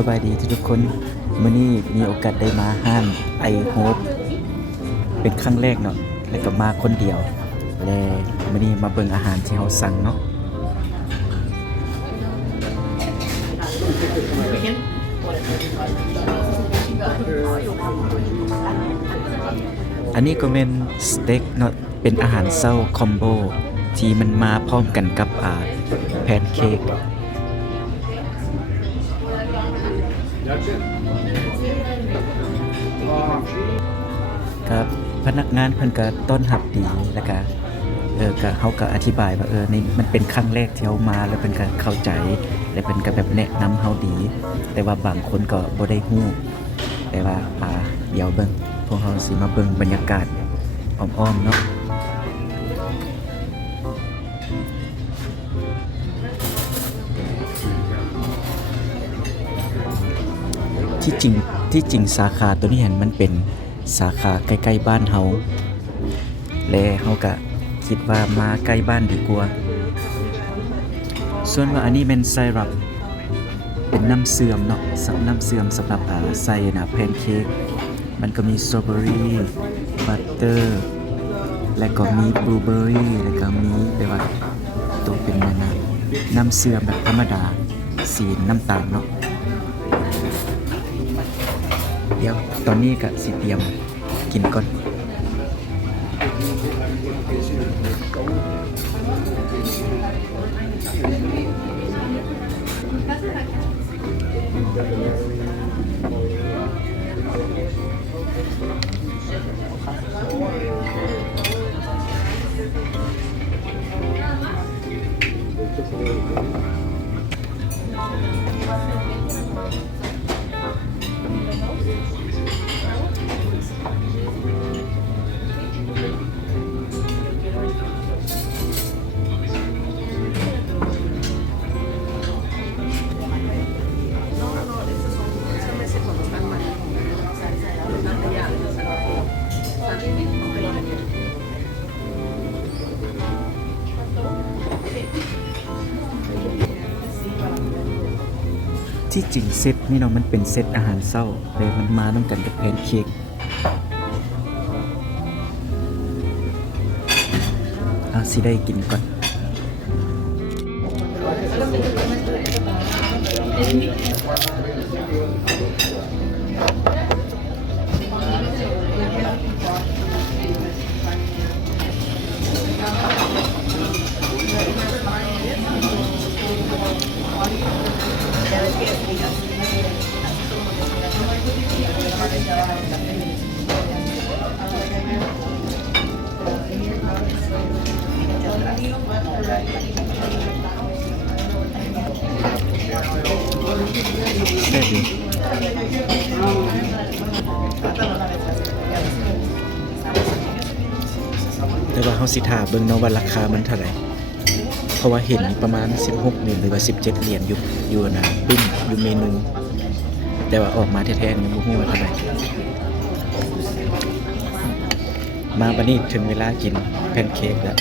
สวัสดีทุกคนมื้อนี้มีโอกาสได้มาห้านไอโฮปเป็นครั้งแรกเนาะแล้วก็มาคนเดียวและมื้อนี้มาเบิ่งอาหารที่เฮาสั่งเนาะอันนี้ก็เป็นสเต็กเนาะเป็นอาหารเช้าคอมโบที่มันมาพร้อมกันกับแพนเค้กครับพนักงานเพิ่นก็ต้อนรับดีแล้วก็ก็เฮาก็อธิบายว่านี่มันเป็นครั้งแรกที่เฮามาแล้วเพิ่นก็เข้าใจและเพิ่นก็แบบแนะนำเฮาดีแต่ว่าบางคนก็บ่ได้ฮู้แต่ว่าเดี๋ยวเบิ่งพวกเฮาสิมาเบิ่งบรรยากาศอ้อมๆเนาะที่จริงสาขาตัวนี้มันเป็นสาขาใกล้ๆบ้านเฮาและเฮาก็คิดว่ามาใกล้บ้านดีกว่าส่วนว่าอันนี้เป็นไซรัปเป็นน้ำเสื่อมเนาะน้ำเสื่อมสำหรับใส่แพนเค้กมันก็มีสตรอเบอรี่บัตเตอร์และก็มีบลูเบอร์รี่แล้วก็มีแบบว่าตัวเป็นน้ำเสื่อมแบบธรรมดาสีน้ำตาลเนาะเดี๋ยวตอนนี้ก็สิเตรียมกินก่อนที่จริงเซตนี่เนาะมันเป็นเซตอาหารเช้าแต่มันมานํกันกับแพนเค้กสิได้กินก่อนแซ่บดีแต่ว่าเฮาสิท่าเบิ่งเนาะว่าราคามันเท่าไหร่เพราะว่าเห็นประมาณ16เหรียญหรือว่า17เหรียญอยู่นะปิ้งอยู่เมนูแต่ว่าออกมาแท้ๆยังบ่ฮู้ว่าเท่าไหร่มาบัดนี้ถึงเวลากินแพนเค้กแล้ว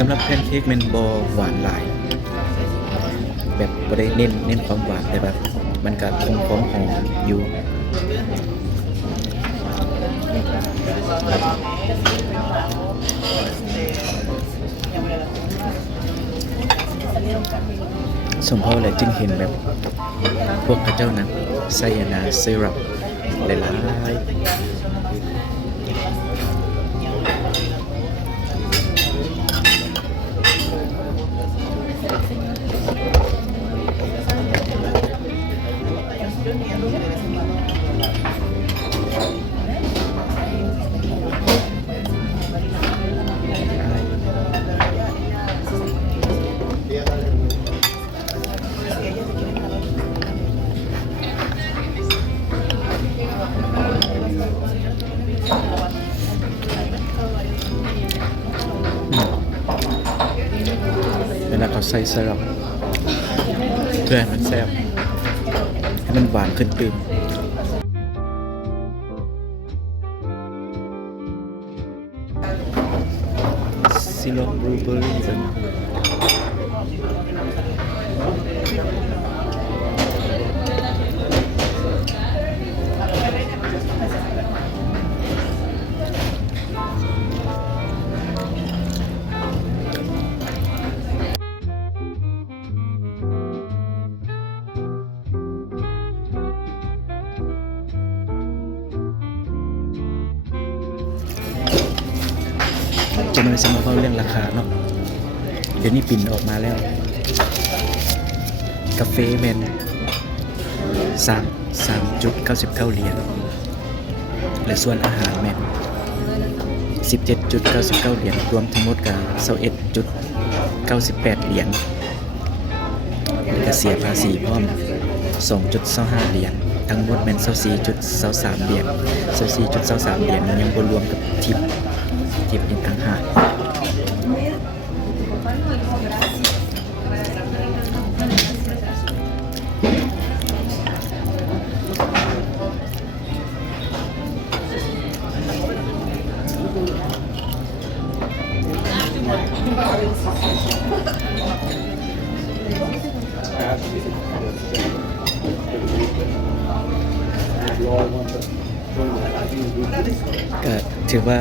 สำหรับแพนเค้กมันบ่หวานหลายแบบบ่ได้เน้นความหวานแต่แบบมันก็คงความหอมอยู่สมพอเลยจึงเห็นแบบพวกพระเจ้านะไซยานาเซรัปหลายๆ เอาใส่สลับเพื่อให้มันแซ่บให้มันหวานขึ้นตื่มซิลบลูเบอร์รี่กันจะมาสมมติว่าเรื่องราคาเนาะเดี๋ยวนี้ปิ่นออกมาแล้วกาแฟแมน3.99 เหรียญและส่วนอาหารแมน17.99 เหรียญรวมทั้งหมดกับ21.98 เหรียญแล้วก็เสียภาษีพร้อม 2.25 เหรียญทั้งหมดแมน24.23 เหรียญ24.23 เหรียญมันยังบ่รวมกับทิปอีกต่างหากก็ถือว่า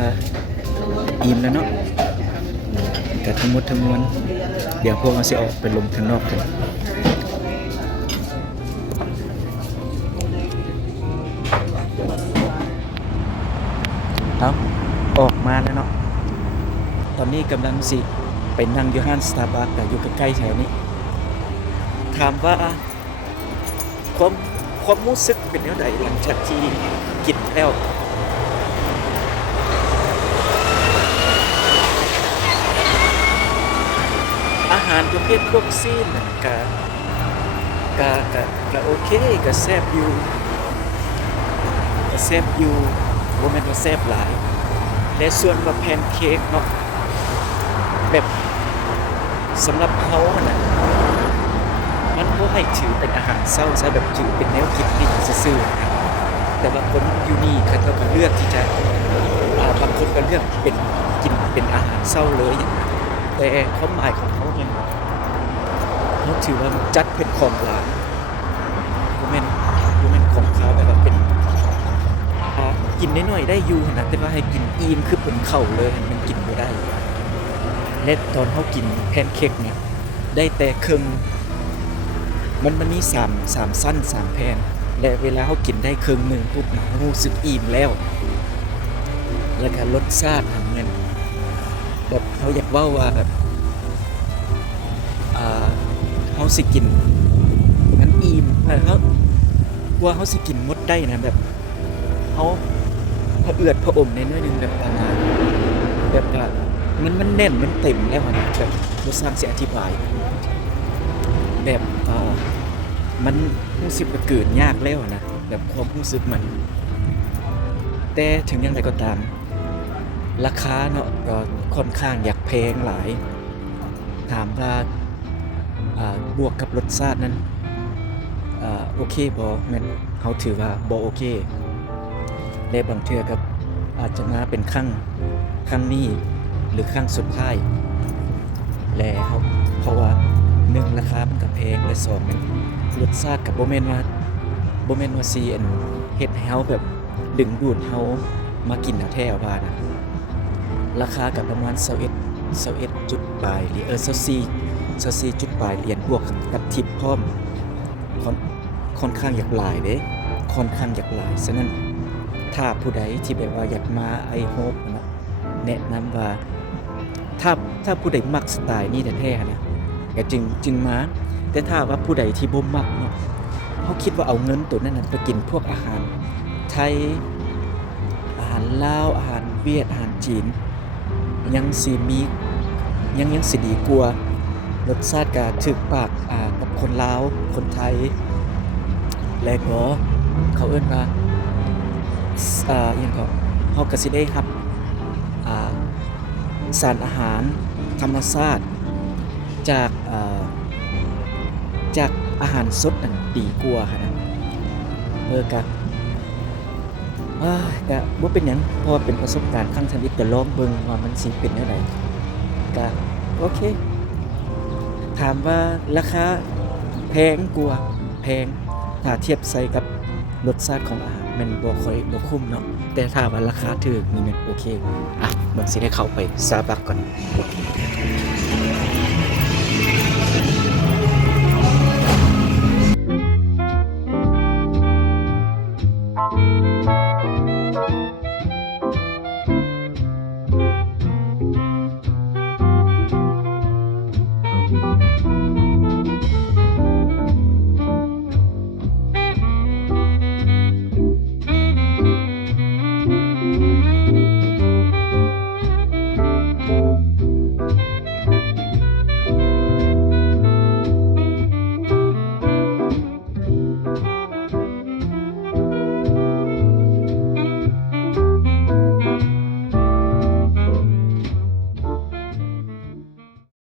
อิ่มแล้วเนาะก็ทั้งหมดทั้งมวลเดี๋ยวพวกเราสิออกไปลงข้างนอกกันเอาออกมาแล้วเนาะตอนนี้กำลังสิไปนั่งอยู่ห้างสตาร์บัคแต่อยู่ใกล้ๆแถวนี้ถามว่าความรู้สึกเป็นยังไงหลังจากที่กินแล้วอาหารประเภทพวกซีนก็โอเคก็แซ่บอยู่บ่แม่นว่าแซ่บหลายและส่วนว่าแพนเค้กเนาะแบบสำหรับเขาน่ะมันบ่ให้ถือเป็นอาหารเช้าซะแบบถือเป็นแนวคิดนี่ซื่อๆนะครับแต่ว่าคนอยู่นี่เขาก็เลือกที่จะบางคนก็เลือกเป็นกินเป็นอาหารเช้าเลยแต่ความหมายของเขาเนี่ยเขาถือว่าจัดเป็นของหวานบ่แม่นของเขาแบบว่าเป็นกินน้อยๆได้อยู่นะแต่ว่าให้กินอิ่มคือเป็นข้าวเลยมันกินบ่ได้และตอนเขากินแพนเค้กเนี่ยได้แต่ครึ่งมันมี3สั้น3แผ่นและเวลาเขากินได้ครึ่งนึงปุ๊บรู้สึกอิ่มแล้วแล้วก็รสชาติของมันแบบเขาอยากเว้าว่าแบบเขาสิกินมันอิ่มแล้วว่าเขาสิกินหมดได้นะแบบเขาพอเอือดพออมในน้อยนึงแบบประมาณแบบว่ามันแน่นมันเต็มแล้วนะแบบบ่สร้างสิอธิบายแบบมันรู้สึกว่าเกิดยากแล้วนะแบบความรู้สึกมันแต่ถึงอย่างไรก็ตามราคาเนาะก็ค่อนข้างอยากแพงหลายถามว่าบวกกับรสชาตินั้นโอเคบ่แม่นเฮาถือว่าบ่โอเคและบางเทื่อก็อาจจะมาเป็นครั้งนี้หรือครั้งสุดท้ายแล้วเพราะว่า1ราคามันก็แพงและ2มันรสชาติก็บ่แม่นว่าสิเฮ็ดให้เฮาแบบดึงดูดเฮามากินแท้ๆว่านะราคาก็ประมาณ21จุดปลายหรือ24จุดปลายเหรียญบวกกับทิปพร้อมค่อนข้างอยากหลายเด้ค่อนข้างอยากหลายฉะนั้นถ้าผู้ใดที่แบบว่าอยากมาไอโฮปนะแนะนำว่าถ้าผู้ใดมักสไตล์นี้แท้ๆนะก็จึงมาแต่ถ้าว่าผู้ใดที่บ่มักเนาะเขาคิดว่าเอาเงินตัวนั้นไปกินพวกอาหารไทยอาหารลาวอาหารเวียดอาหารจีนยังสิมียังสิดีกว่ารสชาติก็ถึกปากกับคนลาวคนไทยและก็เขาเอิ้นว่าอิหยังก็เฮาก็สิได้รับสารอาหารธรรมชาติ จากจากอาหารสดนั่นดีกว่าหั่นน่ะกะก็บ่เป็นหยังเพราะว่าเป็นประสบการณ์ครั้งชีวิตก็ลองเบิ่งว่ามันสิเป็นแนวใดก็โอเคถามว่าราคาแพงกว่าแพงถ้าเทียบใส่กับรสชาติของอาหารแม่นบ่ค่อยบ่คุ้มเนาะแต่ถ้าว่าราคาถูกนี่แม่นโอเคอ่ะเหมือนสิได้เข้าไป Starbucks ก่อน